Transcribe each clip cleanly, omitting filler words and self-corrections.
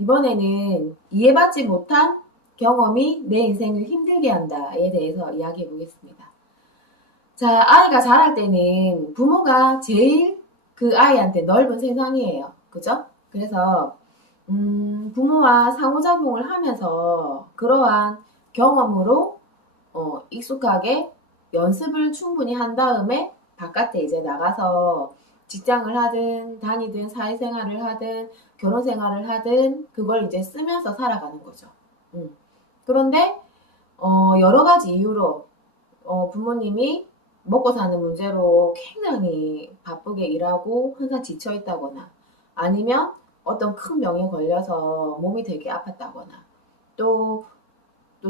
이번에는 이해받지 못한 경험이 내 인생을 힘들게 한다에 대해서 이야기해 보겠습니다. 자, 아이가 자랄 때는 부모가 제일 그 아이한테 넓은 세상이에요. 그죠? 그래서 부모와 상호작용을 하면서 그러한 경험으로 익숙하게 연습을 충분히 한 다음에 바깥에 이제 나가서 직장을 하든 다니든 사회생활을 하든 결혼생활을 하든 그걸 이제 쓰면서 살아가는 거죠. 그런데 여러 가지 이유로 부모님이 먹고 사는 문제로 굉장히 바쁘게 일하고 항상 지쳐 있다거나 아니면 어떤 큰 병에 걸려서 몸이 되게 아팠다거나 또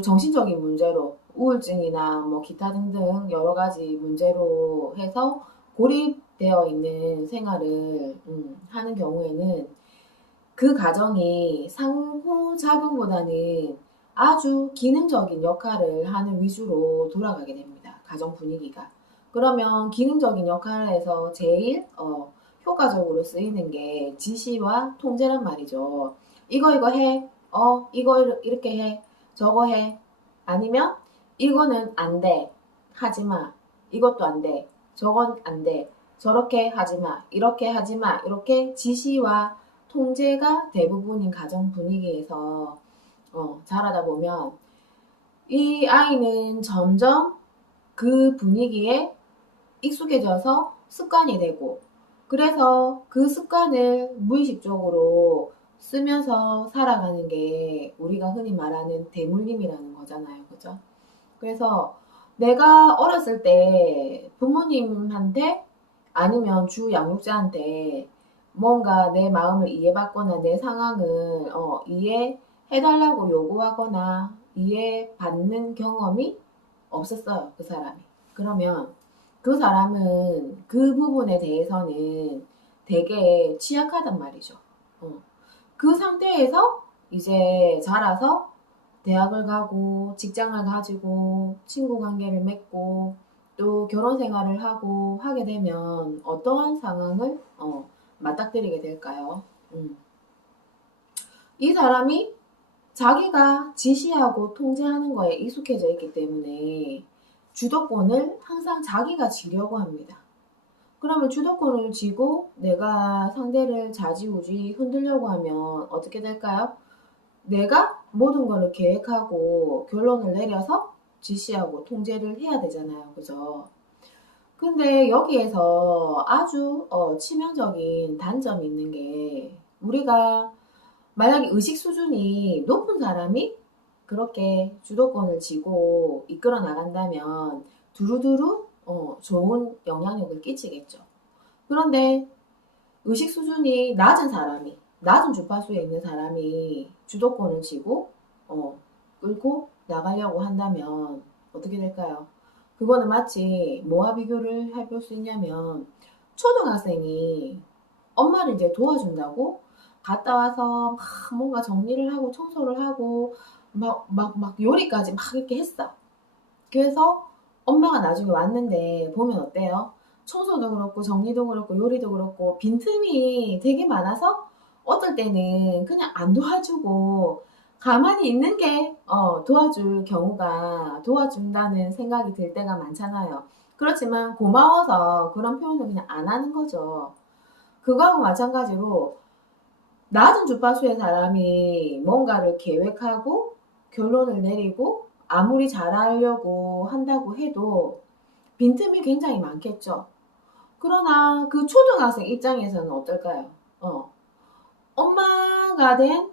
정신적인 문제로 우울증이나 뭐 기타 등등 여러 가지 문제로 해서 고립되어 있는 생활을 하는 경우에는 그 가정이 상호작용보다는 아주 기능적인 역할을 하는 위주로 돌아가게 됩니다. 가정 분위기가. 그러면 기능적인 역할에서 제일 효과적으로 쓰이는 게 지시와 통제란 말이죠. 이거 해. 이거 이렇게 해. 저거 해. 아니면 이거는 안 돼. 하지 마. 이것도 안 돼. 저건 안 돼. 저렇게 하지 마. 이렇게 하지 마. 이렇게 지시와 통제가 대부분인 가정 분위기에서 자라다 보면 이 아이는 점점 그 분위기에 익숙해져서 습관이 되고 그래서 그 습관을 무의식적으로 쓰면서 살아가는 게 우리가 흔히 말하는 대물림이라는 거잖아요. 그죠? 그래서 내가 어렸을 때 부모님한테 아니면 주 양육자한테 뭔가 내 마음을 이해받거나 내 상황을 이해해달라고 요구하거나 이해받는 경험이 없었어요. 그 사람이. 그러면 그 사람은 그 부분에 대해서는 되게 취약하단 말이죠. 그 상태에서 이제 자라서 대학을 가고 직장을 가지고 친구 관계를 맺고 또 결혼 생활을 하고 하게 되면 어떠한 상황을 맞닥뜨리게 될까요? 이 사람이 자기가 지시하고 통제하는 거에 익숙해져 있기 때문에 주도권을 항상 자기가 지려고 합니다. 그러면 주도권을 쥐고 내가 상대를 좌지우지 흔들려고 하면 어떻게 될까요? 내가 모든 거를 계획하고 결론을 내려서 지시하고 통제를 해야 되잖아요. 그죠? 근데 여기에서 아주 치명적인 단점이 있는 게 우리가 만약에 의식 수준이 높은 사람이 그렇게 주도권을 쥐고 이끌어 나간다면 두루두루 좋은 영향력을 끼치겠죠. 그런데 의식 수준이 낮은 사람이 낮은 주파수에 있는 사람이 주도권을 쥐고 끌고 나가려고 한다면 어떻게 될까요? 그거는 마치 뭐와 비교를 해볼 수 있냐면 초등학생이 엄마를 이제 도와준다고 갔다 와서 막 뭔가 정리를 하고 청소를 하고 막 요리까지 막 이렇게 했어. 그래서 엄마가 나중에 왔는데 보면 어때요? 청소도 그렇고 정리도 그렇고 요리도 그렇고 빈틈이 되게 많아서 어떨 때는 그냥 안 도와주고 가만히 있는 게 도와줄 경우가 도와준다는 생각이 들 때가 많잖아요. 그렇지만 고마워서 그런 표현을 그냥 안 하는 거죠. 그거하고 마찬가지로 낮은 주파수의 사람이 뭔가를 계획하고 결론을 내리고 아무리 잘하려고 한다고 해도 빈틈이 굉장히 많겠죠. 그러나 그 초등학생 입장에서는 어떨까요? 엄마가 된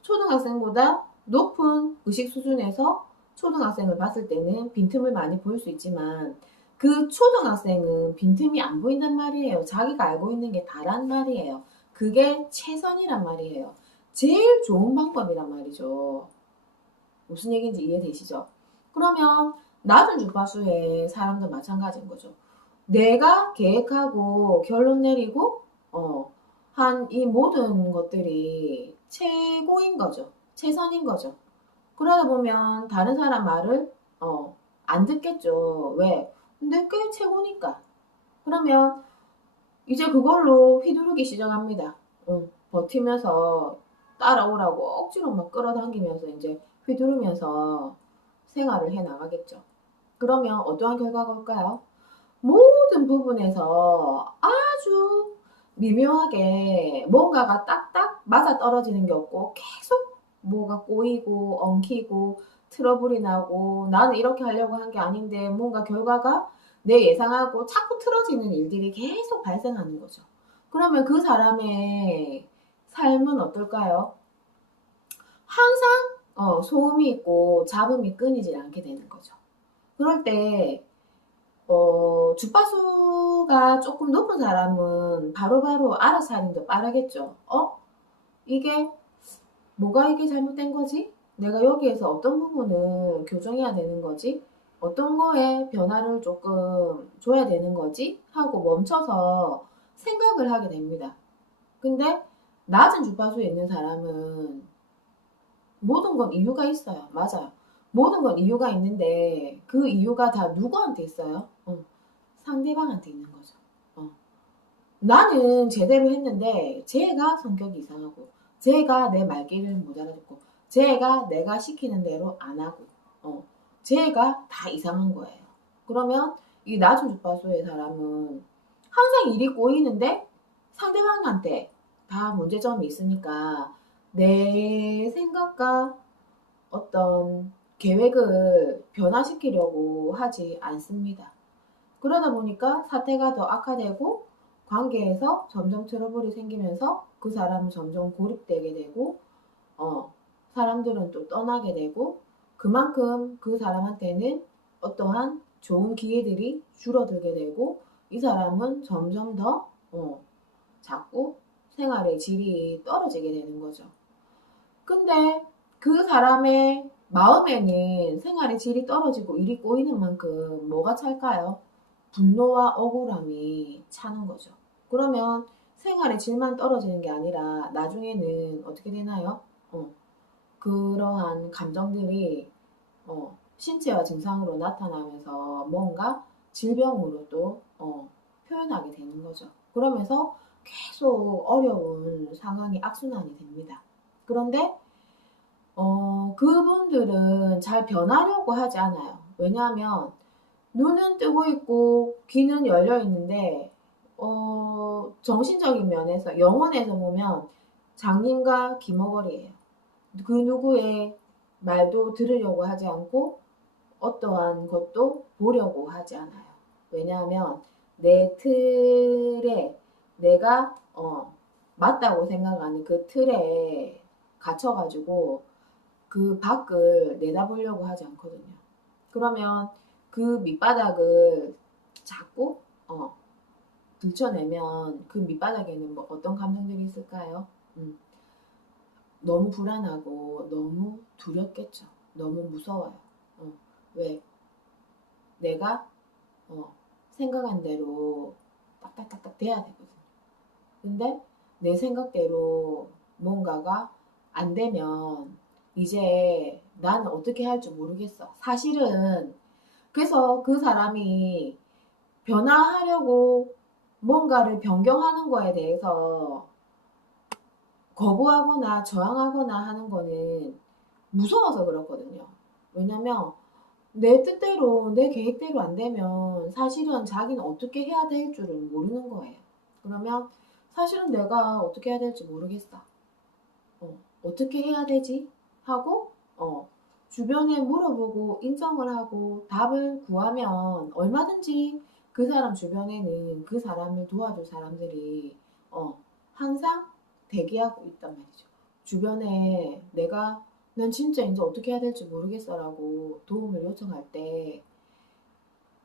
초등학생보다 높은 의식 수준에서 초등학생을 봤을 때는 빈틈을 많이 보일 수 있지만 그 초등학생은 빈틈이 안 보인단 말이에요. 자기가 알고 있는 게 다란 말이에요. 그게 최선이란 말이에요. 제일 좋은 방법이란 말이죠. 무슨 얘기인지 이해되시죠? 그러면 낮은 주파수의 사람도 마찬가지인 거죠. 내가 계획하고 결론 내리고 한 이 모든 것들이 최고인 거죠. 최선인 거죠. 그러다 보면 다른 사람 말을 안 듣겠죠. 왜? 근데 꽤 최고니까. 그러면 이제 그걸로 휘두르기 시작합니다. 버티면서 따라오라고 억지로 막 끌어당기면서 이제 휘두르면서 생활을 해 나가겠죠. 그러면 어떠한 결과가 올까요? 모든 부분에서 아주 미묘하게 뭔가가 딱딱 맞아 떨어지는 게 없고 계속 뭐가 꼬이고 엉키고 트러블이 나고 나는 이렇게 하려고 한 게 아닌데 뭔가 결과가 내 예상하고 자꾸 틀어지는 일들이 계속 발생하는 거죠. 그러면 그 사람의 삶은 어떨까요? 항상 소음이 있고 잡음이 끊이질 않게 되는 거죠. 그럴 때 주파수가 조금 높은 사람은 바로바로 알아차림도 빠르겠죠. 이게, 뭐가 이게 잘못된 거지? 내가 여기에서 어떤 부분을 교정해야 되는 거지? 어떤 거에 변화를 조금 줘야 되는 거지? 하고 멈춰서 생각을 하게 됩니다. 근데 낮은 주파수에 있는 사람은 모든 건 이유가 있어요. 맞아요. 모든 건 이유가 있는데 그 이유가 다 누구한테 있어요? 상대방한테 있는 거죠. 나는 제대로 했는데 쟤가 성격이 이상하고 쟤가 내 말귀를 못 알아듣고 쟤가 내가 시키는 대로 안 하고 쟤가 다 이상한 거예요. 그러면 이 낮은 주파수의 사람은 항상 일이 꼬이는데 상대방한테 다 문제점이 있으니까 내 생각과 어떤 계획을 변화시키려고 하지 않습니다. 그러다 보니까 사태가 더 악화되고 관계에서 점점 트러블이 생기면서 그 사람은 점점 고립되게 되고 사람들은 또 떠나게 되고 그만큼 그 사람한테는 어떠한 좋은 기회들이 줄어들게 되고 이 사람은 점점 더 자꾸 생활의 질이 떨어지게 되는 거죠. 근데 그 사람의 마음에는 생활의 질이 떨어지고 일이 꼬이는 만큼 뭐가 찰까요? 분노와 억울함이 차는 거죠. 그러면 생활의 질만 떨어지는 게 아니라 나중에는 어떻게 되나요? 그러한 감정들이 신체와 증상으로 나타나면서 뭔가 질병으로 또 표현하게 되는 거죠. 그러면서 계속 어려운 상황이 악순환이 됩니다. 그런데 그분들은 잘 변하려고 하지 않아요. 왜냐하면 눈은 뜨고 있고 귀는 열려 있는데 정신적인 면에서 영혼에서 보면 장님과 기머거리예요. 그 누구의 말도 들으려고 하지 않고 어떠한 것도 보려고 하지 않아요. 왜냐하면 내 틀에 내가 맞다고 생각하는 그 틀에 갇혀가지고 그 밖을 내다보려고 하지 않거든요. 그러면 그 밑바닥을 자꾸 들춰내면 그 밑바닥에는 뭐 어떤 감정들이 있을까요? 너무 불안하고 너무 두렵겠죠. 너무 무서워요. 왜? 내가 생각한 대로 딱딱딱딱 돼야 되거든요. 근데 내 생각대로 뭔가가 안 되면 이제 나는 어떻게 할 줄 모르겠어. 사실은 그래서 그 사람이 변화하려고 뭔가를 변경하는 거에 대해서 거부하거나 저항하거나 하는 거는 무서워서 그렇거든요. 왜냐면 내 뜻대로 내 계획대로 안 되면 사실은 자기는 어떻게 해야 될 줄을 모르는 거예요. 그러면 사실은 내가 어떻게 해야 될지 모르겠어. 어떻게 해야 되지? 하고 주변에 물어보고 인정을 하고 답을 구하면 얼마든지 그 사람 주변에는 그 사람을 도와줄 사람들이 항상 대기하고 있단 말이죠. 주변에 난 진짜 이제 어떻게 해야 될지 모르겠어라고 도움을 요청할 때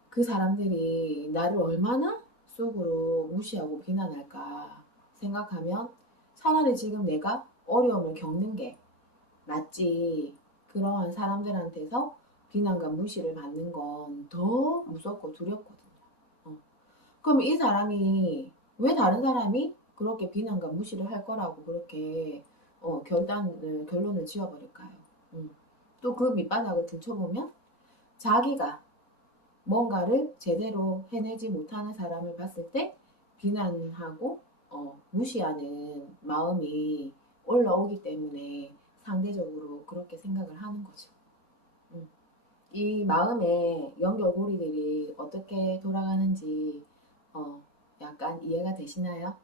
그 사람들이 나를 얼마나 속으로 무시하고 비난할까 생각하면 차라리 지금 내가 어려움을 겪는 게 낫지 그러한 사람들한테서 비난과 무시를 받는 건 더 무섭고 두렵거든요. 그럼 이 사람이 왜 다른 사람이 그렇게 비난과 무시를 할 거라고 그렇게 결론을 지어버릴까요? 또 그 밑바닥을 들춰보면 자기가 뭔가를 제대로 해내지 못하는 사람을 봤을 때 비난하고 무시하는 마음이 올라오기 때문에 상대적으로 그렇게 생각을 하는 거죠. 이 마음의 연결고리들이 어떻게 돌아가는지 약간 이해가 되시나요?